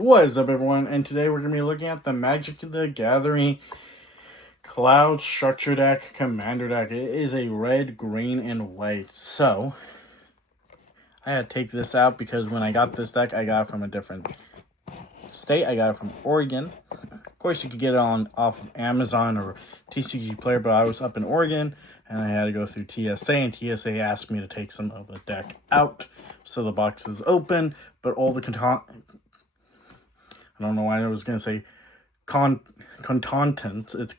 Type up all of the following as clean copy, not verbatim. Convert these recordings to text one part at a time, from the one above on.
What is up, everyone? And today we're going to be looking at the Magic the Gathering Cloud Structure Deck Commander Deck. It is a red, green, and white. So, I had to take this out because when I got this deck, I got it from a different state. I got it from Oregon. Of course, you could get it off of Amazon or TCG Player, but I was up in Oregon, and I had to go through TSA, and TSA asked me to take some of the deck out. So the box is open, but all the I don't know why I was going to say contents. It's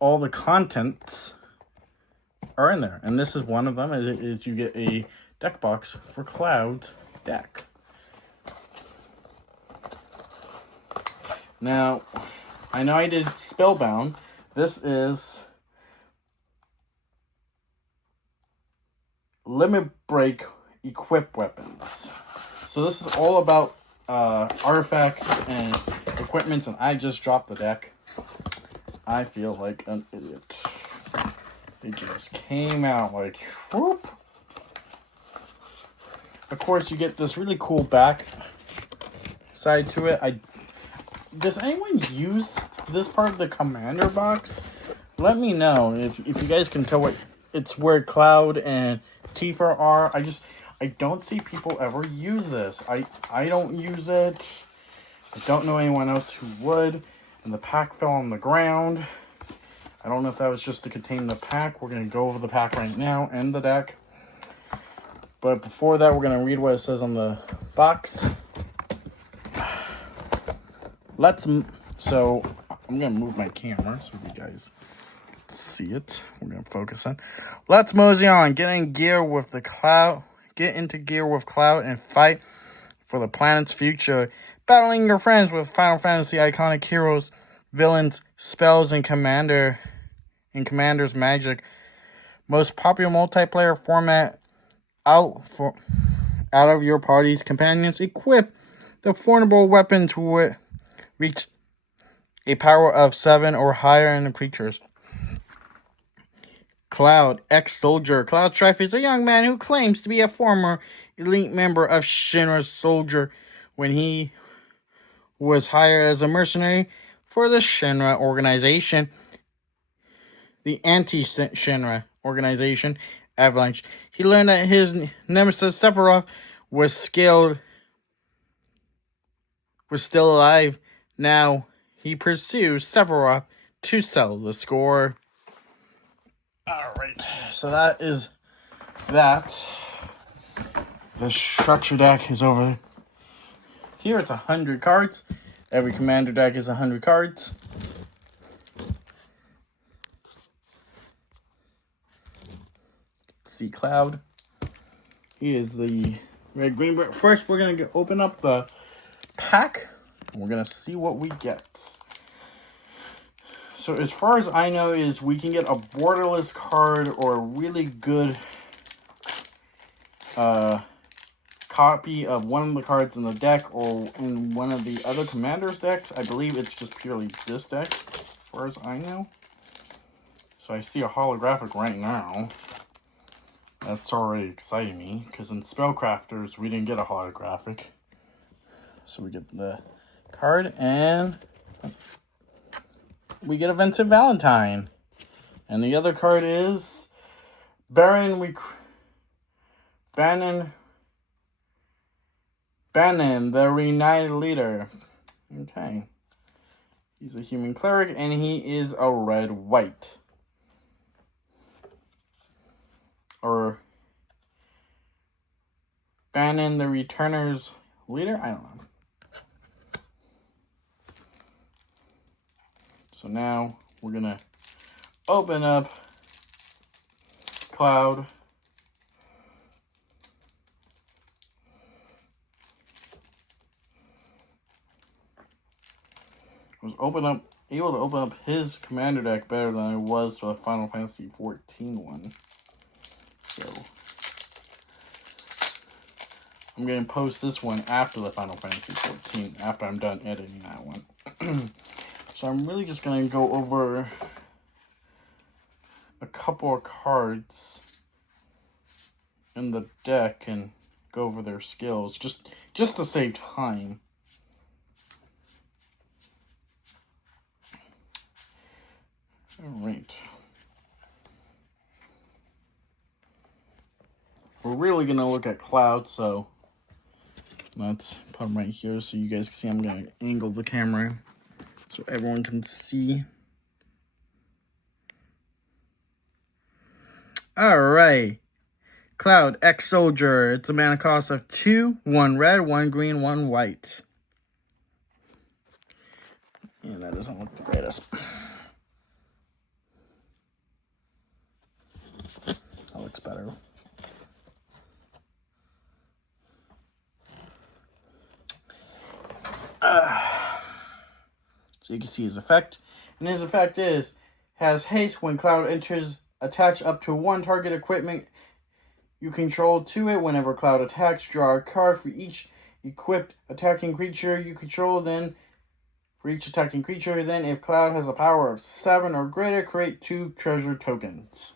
all the contents are in there. And this is one of them, is you get a deck box for Cloud's deck. Now, I know I did Spellbound. This is Limit Break Equip Weapons. So this is all about artifacts and equipments, and I just dropped the deck. I feel like an idiot. It just came out like whoop. Of course, you get this really cool back side to it. Does anyone use this part of the commander box? Let me know if you guys can tell what it's where Cloud and Tifa are. I don't see people ever use this. I don't use it. I don't know anyone else who would. And the pack fell on the ground. I don't know if that was just to contain the pack. We're going to go over the pack right now and the deck. But before that, we're going to read what it says on the box. So, I'm going to move my camera so you guys see it. We're going to focus on. Let's mosey on. Get into gear with Cloud and fight for the planet's future. Battling your friends with Final Fantasy iconic heroes, villains, spells, and Commander's Magic. Most popular multiplayer format out of your party's companions. Equip the formidable weapon to reach a power of 7 or higher in the creatures. Cloud, ex-soldier. Cloud Strife is a young man who claims to be a former elite member of Shinra's soldier when he was hired as a mercenary for the Shinra organization, the anti-Shinra organization, Avalanche. He learned that his nemesis Sephiroth was still alive. Now he pursues Sephiroth to settle the score. Alright, so that is that. The structure deck is over here. It's 100 cards. Every commander deck is 100 cards. See Cloud. He is the red green. But first, we're going to open up the pack. And we're going to see what we get. So as far as I know is we can get a borderless card or a really good copy of one of the cards in the deck or in one of the other commander's decks. I believe it's just purely this deck as far as I know. So I see a holographic right now. That's already exciting me because in Spellcrafters we didn't get a holographic. So we get the card and we get a Vincent Valentine. And the other card is Bannon, the Reunited Leader. Okay. He's a human cleric and he is a red-white. Or Bannon, the Returner's Leader? I don't know. So now we're going to open up Cloud. I was able to open up his commander deck better than I was for the Final Fantasy 14 one. So I'm going to post this one after the Final Fantasy 14, after I'm done editing that one. So I'm really just going to go over a couple of cards in the deck and go over their skills just to save time. All right. We're really going to look at Cloud, so let's put him right here so you guys can see. I'm going to angle the camera so everyone can see. All right. Cloud, ex-soldier. It's a mana cost of 2, 1 red, 1 green, 1 white. And that doesn't look the greatest. That looks better. So you can see his effect. And his effect has haste when Cloud enters, attach up to 1 target equipment you control to it. Whenever Cloud attacks, draw a card for each equipped attacking creature you control. Then, for each attacking creature, then if Cloud has a power of 7 or greater, create 2 treasure tokens.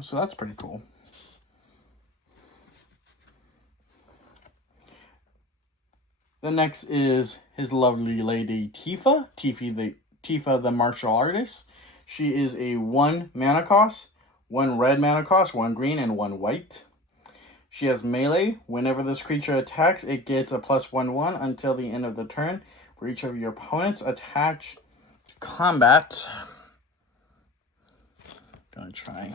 So that's pretty cool. The next is his lovely lady Tifa. Tifa the martial artist. She is a 1 mana cost, 1 red mana cost, 1 green, and 1 white. She has melee. Whenever this creature attacks, it gets a +1/1 until the end of the turn for each of your opponents attached to combat. Gonna try.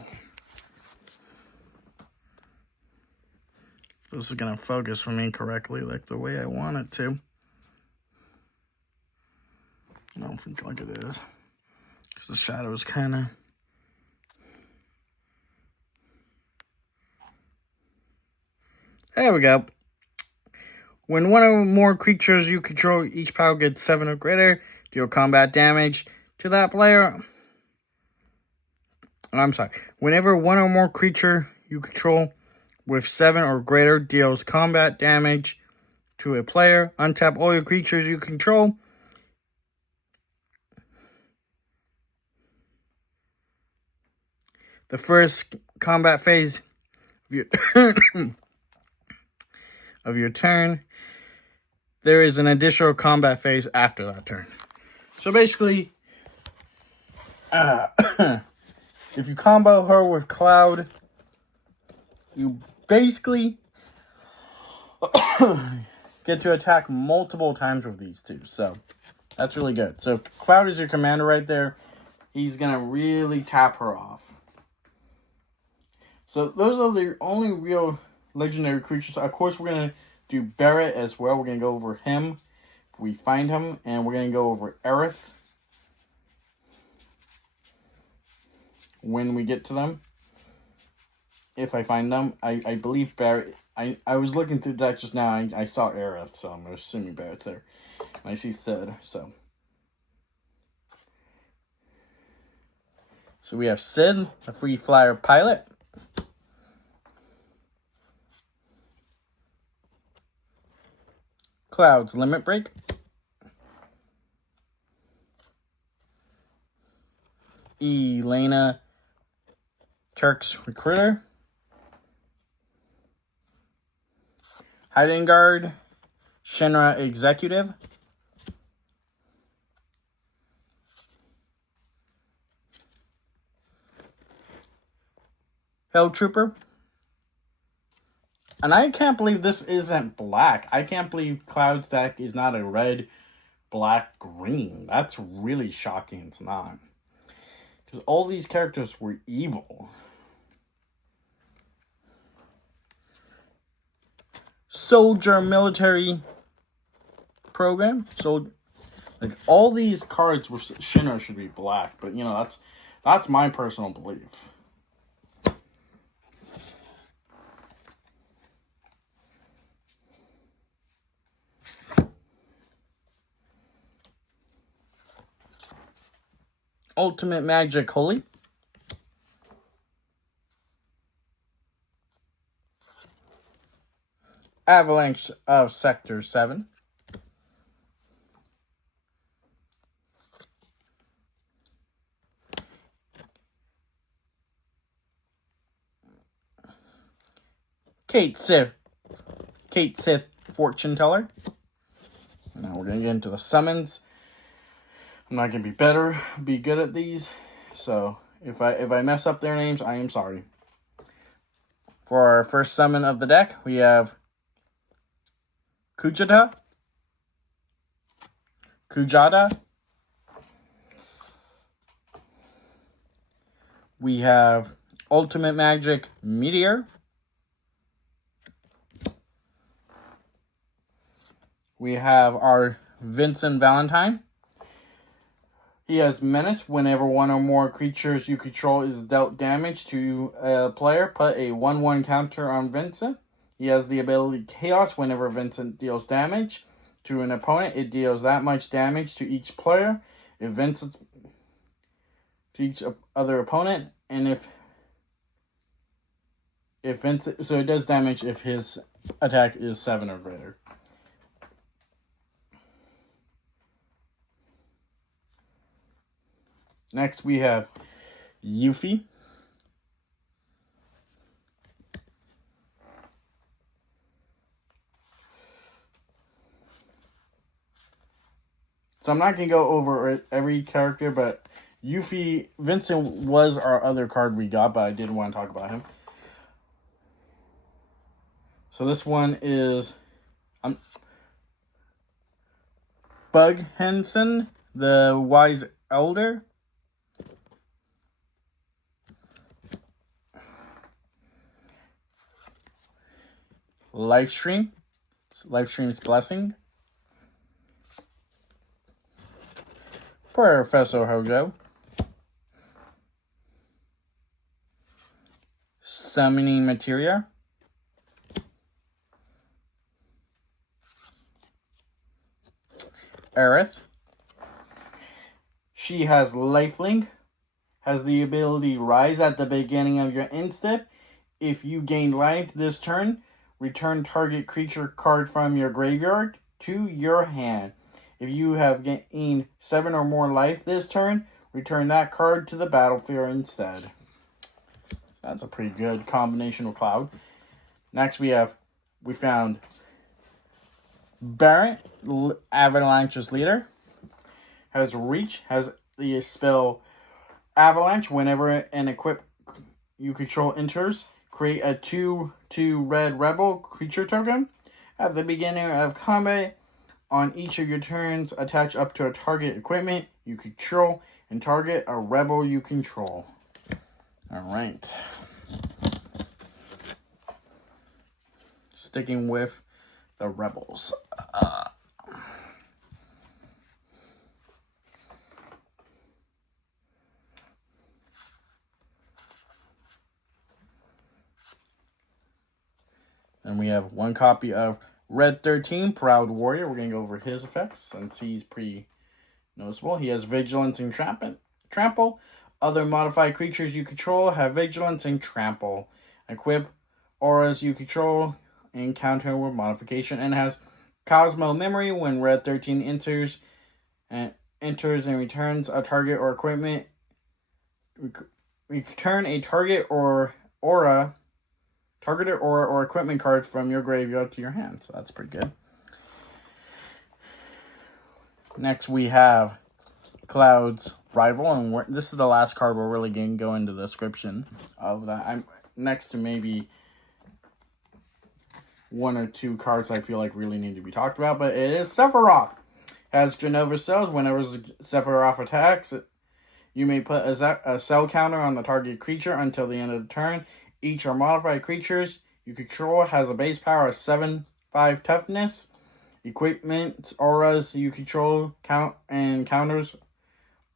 This is gonna focus for me correctly, like the way I want it to. I don't think like it is. Because the shadow is kind of... There we go. When 1 or more creatures you control, each power gets 7 or greater, deal combat damage to that player. I'm sorry. Whenever 1 or more creature you control with 7 or greater deals combat damage to a player, untap all your creatures you control. The first combat phase of your, of your turn, there is an additional combat phase after that turn. So basically, if you combo her with Cloud, you basically get to attack multiple times with these two. So that's really good. So Cloud is your commander right there. He's going to really tap her off. So those are the only real legendary creatures. Of course, we're going to do Barrett as well. We're going to go over him if we find him. And we're going to go over Aerith when we get to them. If I find them. I believe Barrett... I was looking through the deck just now. I saw Aerith, so I'm assuming Barrett's there. And I see Sid, so... So we have Sid, a free flyer pilot. Cloud's Limit Break. Elena, Turk's Recruiter. Hiding Guard, Shinra Executive. Hell Trooper. And I can't believe this isn't black. I can't believe Cloud's deck is not a red, black, green. That's really shocking it's not. Because all these characters were evil. Soldier Military Program. So, like, all these cards with Shinra should be black. But, you know, that's my personal belief. Ultimate Magic Holy. Avalanche of Sector 7. Kate Sith Fortune Teller. Now we're going to get into the summons. I'm not gonna be good at these. So if I mess up their names, I am sorry. For our first summon of the deck, we have Kujata. We have Ultimate Magic Meteor. We have our Vincent Valentine. He has Menace. Whenever one or more creatures you control is dealt damage to a player, put a 1/1 counter on Vincent. He has the ability Chaos. Whenever Vincent deals damage to an opponent, it deals that much damage to each player. If Vincent to each other opponent, and if Vincent, so it does damage if his attack is 7 or greater. Next, we have Yuffie. So I'm not going to go over every character, but Yuffie, Vincent was our other card we got, but I did want to talk about him. So this one is Bug Henson, the Wise Elder. Livestream's Blessing. Professor Hojo. Summoning Materia. Aerith. She has Lifelink. Has the ability Rise at the beginning of your end step. If you gain life this turn, return target creature card from your graveyard to your hand. If you have gained 7 or more life this turn, return that card to the battlefield instead. That's a pretty good combination of Cloud. Next we found Barrett, Avalanche's leader. Has Reach, has the spell Avalanche. Whenever an equip you control enters, create a 2/2 red rebel creature token. At the beginning of combat, on each of your turns, attach up to a target equipment you control and target a rebel you control. Alright. Sticking with the rebels. Then we have one copy of Red 13, Proud Warrior. We're going to go over his effects since he's pretty noticeable. He has Vigilance and Trample. Other modified creatures you control have Vigilance and Trample. Equip auras you control and counter with modification. And has Cosmo Memory. When Red 13 enters and returns a target or equipment, return a targeted aura or equipment card from your graveyard to your hand. So that's pretty good. Next we have Cloud's Rival, and this is the last card we're really going to go into the description of that. I'm next to maybe 1 or 2 cards I feel like really need to be talked about, but it is Sephiroth. Has Genova cells. Whenever Sephiroth attacks, you may put a cell counter on the target creature until the end of the turn. Each are modified creatures you control has a base power of 7/5 toughness. Equipment auras you control counters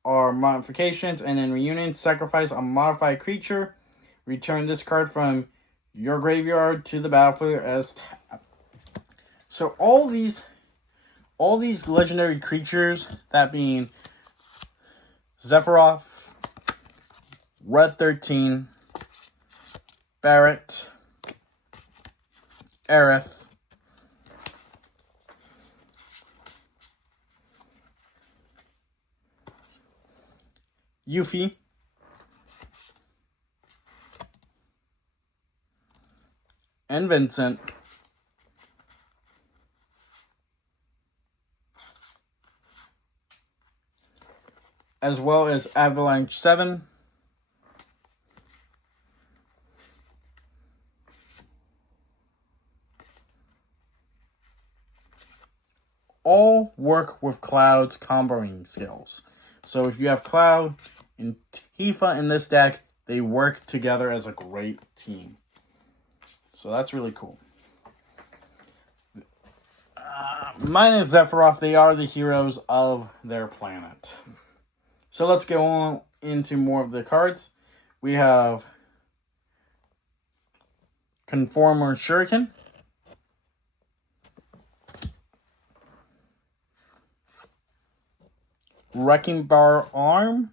are modifications, and in reunion, sacrifice a modified creature. Return this card from your graveyard to the battlefield as tap. So all these legendary creatures, that being Sephiroth, Red 13, Barrett, Aerith, Yuffie, and Vincent. as well as Avalanche 7. All work with Cloud's comboing skills. So if you have Cloud and Tifa in this deck, they work together as a great team. So that's really cool. Minus Sephiroth, they are the heroes of their planet. So let's go on into more of the cards. We have Conformer Shuriken, Wrecking Bar Arm,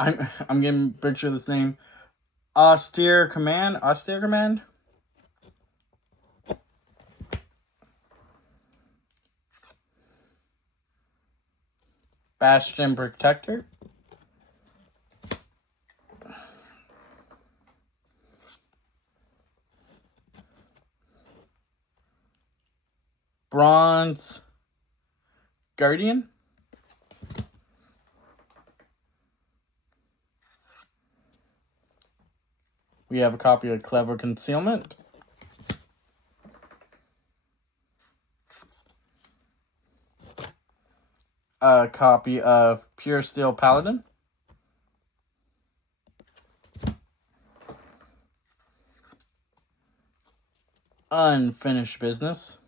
I'm getting a picture of this name. Austere Command. Bastion Protector. Bronze Guardian. We have a copy of Clever Concealment. A copy of Pure Steel Paladin. Unfinished Business.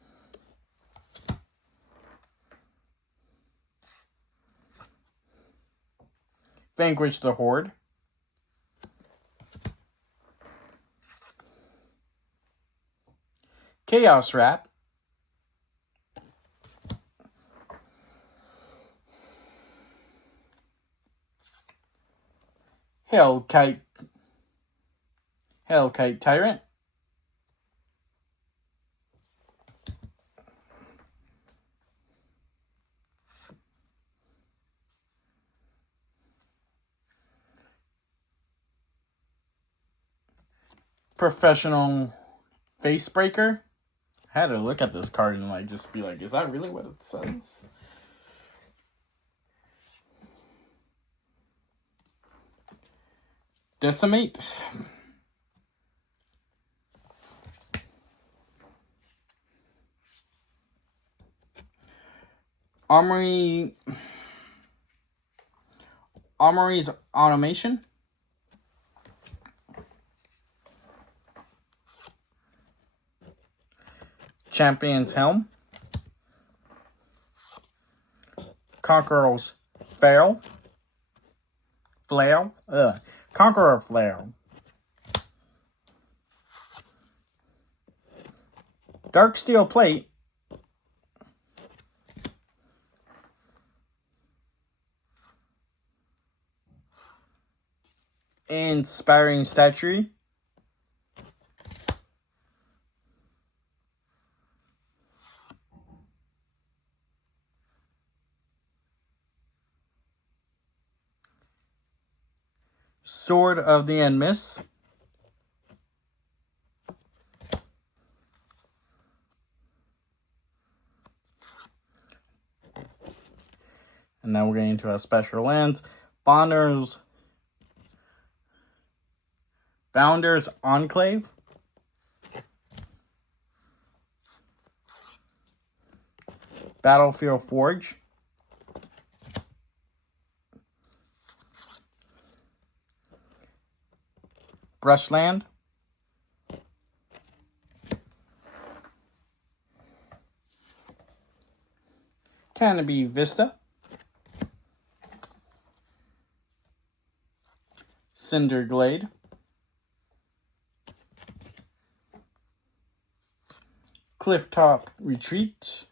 Vanquish the Horde. Chaos Wrap. Hellkite Tyrant. Professional Facebreaker. I had to look at this card and like just be like, is that really what it says? Decimate. Armory's Automation. Champion's Helm. Conqueror's Flail. Conqueror Flail. Dark Steel Plate. Inspiring Statue. Sword of the Endmiss. And now we're getting into our special lands. Founders Enclave. Battlefield Forge. Brushland. Canopy Vista. Cinder Glade. Clifftop Retreat.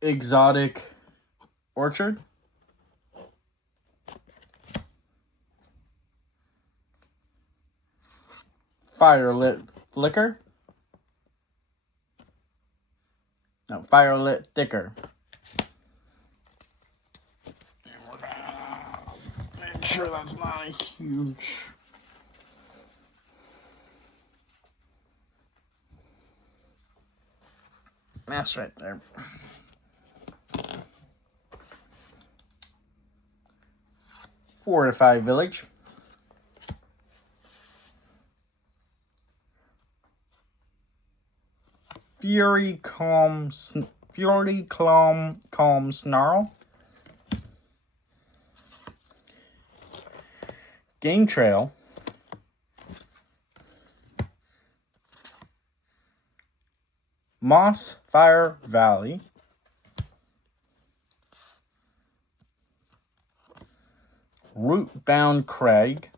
Exotic Orchard. Firelit Flicker. No, Firelit Thicker. make sure that's not a huge... mess right there. Fortified village. Fury calm snarl. Game trail. Moss Fire Valley. Root-bound crag.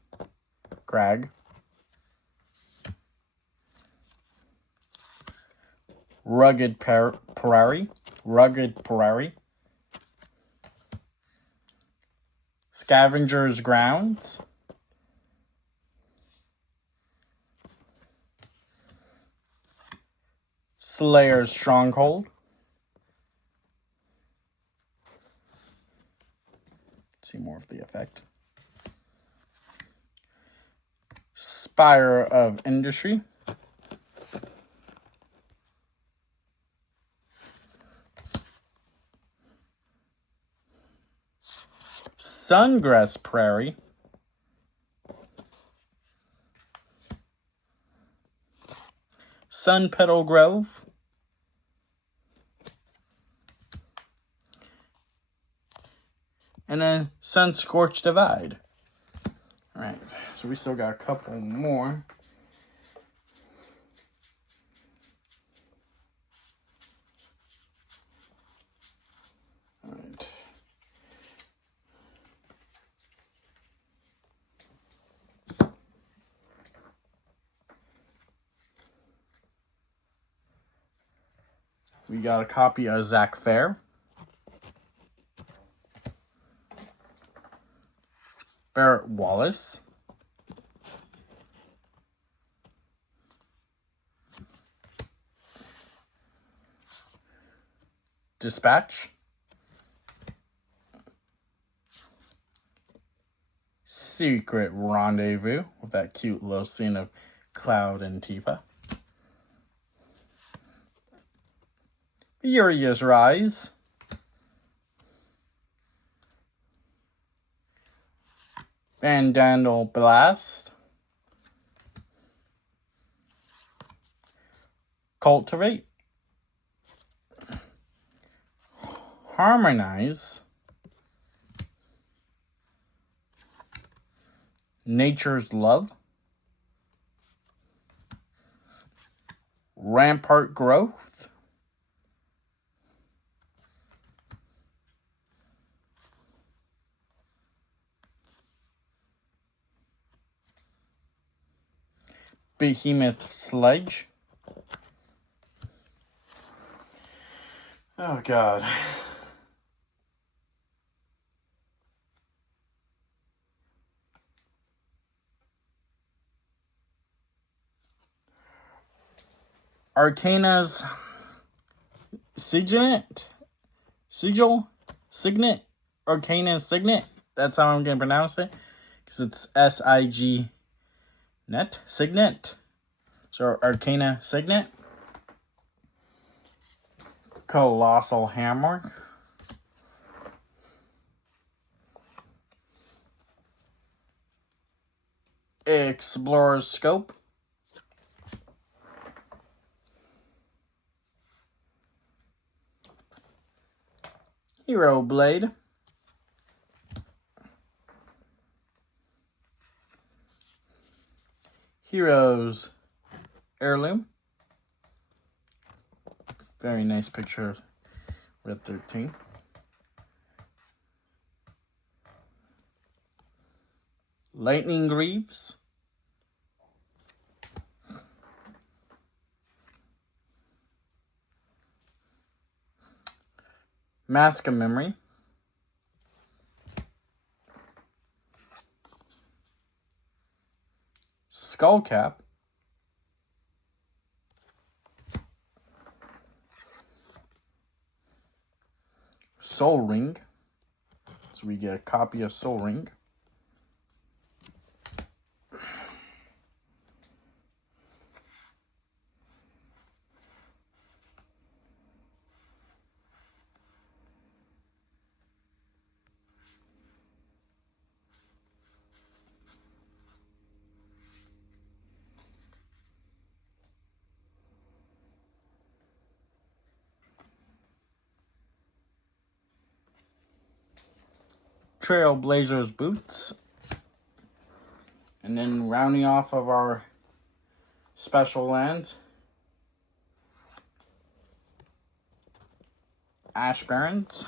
Rugged prairie. Scavenger's grounds. Slayer's stronghold. See more of the effect. Spire of Industry. Sungrass Prairie. Sun Petal Grove. And then Sun Scorched Divide. Alright, so we still got a couple more. Alright. We got a copy of Zach Fair. Barrett Wallace. Dispatch. Secret Rendezvous with that cute little scene of Cloud and Tifa. Furious Rise. Vandal Blast. Cultivate. Harmonize. Nature's Love. Rampart Growth. Behemoth Sledge. Oh, God. Arcana's Signet? Arcana's Signet. That's how I'm going to pronounce it. Because it's S-I-G net. Signet. So Arcana Signet. Colossal Hammer. Explorer's Scope. Hero Blade. Heroes Heirloom. Very nice picture of Red 13. Lightning Greaves. Mask of Memory. Skullcap. Soul Ring. So we get a copy of Soul Ring. Trailblazers boots. And then rounding off of our special lands, Ash Barrens.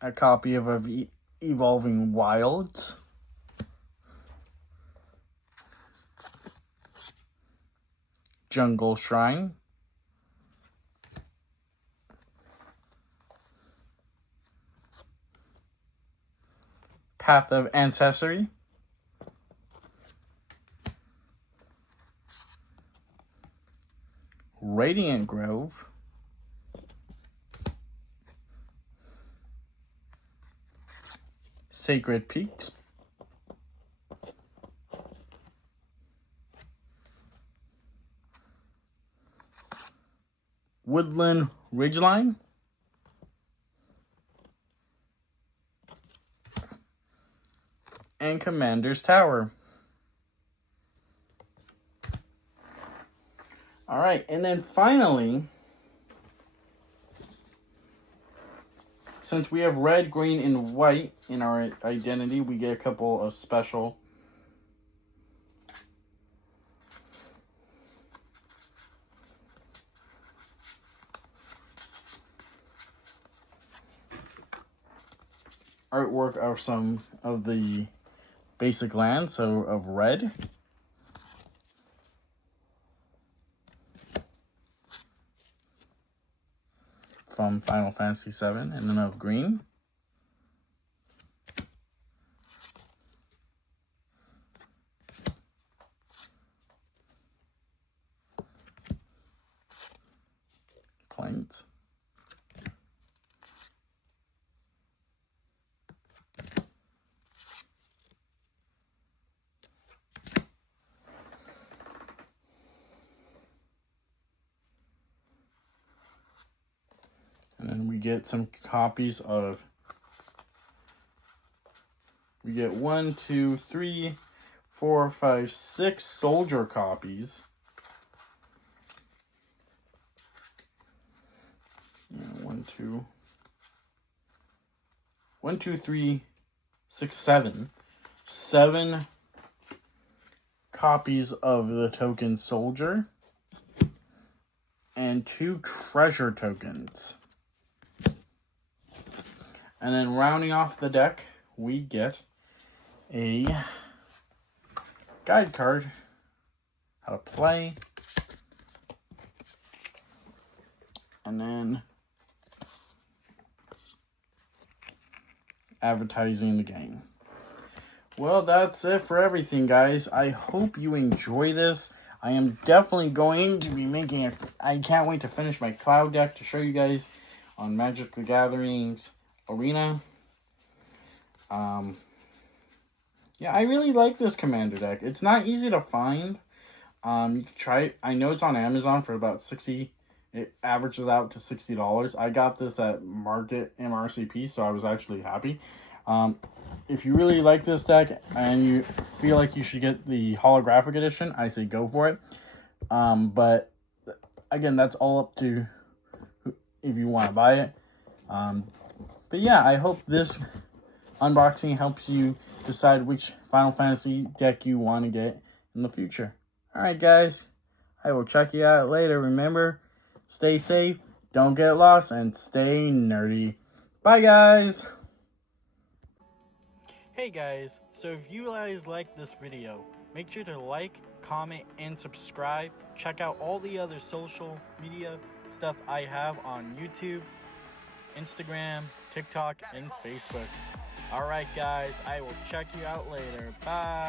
A copy of Evolving Wilds. Jungle Shrine. Path of Ancestry. Radiant Grove. Sacred Peaks. Woodland Ridgeline. And Commander's Tower. Alright, and then finally, since we have red, green, and white in our identity, we get a couple of special artwork of some of the basic lands, so of red. From Final Fantasy VII, and then of green. Plains. And then we get some copies of, we get 1, 2, 3, 4, 5, 6 soldier copies. 1, 2, 3, 6, 7. 7 copies of the token soldier. And 2 treasure tokens. And then rounding off the deck, we get a guide card, how to play, and then advertising the game. Well, that's it for everything, guys. I hope you enjoy this. I am definitely going to be making a... I can't wait to finish my cloud deck to show you guys on Magic the Gathering's Arena. Yeah, I really like this commander deck. It's not easy to find. You can try it. I know it's on Amazon for about $60. It averages out to $60. I got this at Market MRCP, so I was actually happy. If you really like this deck and you feel like you should get the holographic edition, I say go for it. But again, that's all up to if you want to buy it. But yeah, I hope this unboxing helps you decide which Final Fantasy deck you want to get in the future. Alright guys, I will check you out later. Remember, stay safe, don't get lost, and stay nerdy. Bye guys! Hey guys, so if you guys like this video, make sure to like, comment, and subscribe. Check out all the other social media stuff I have on YouTube, Instagram, TikTok, and Facebook. Alright guys, I will check you out later. Bye!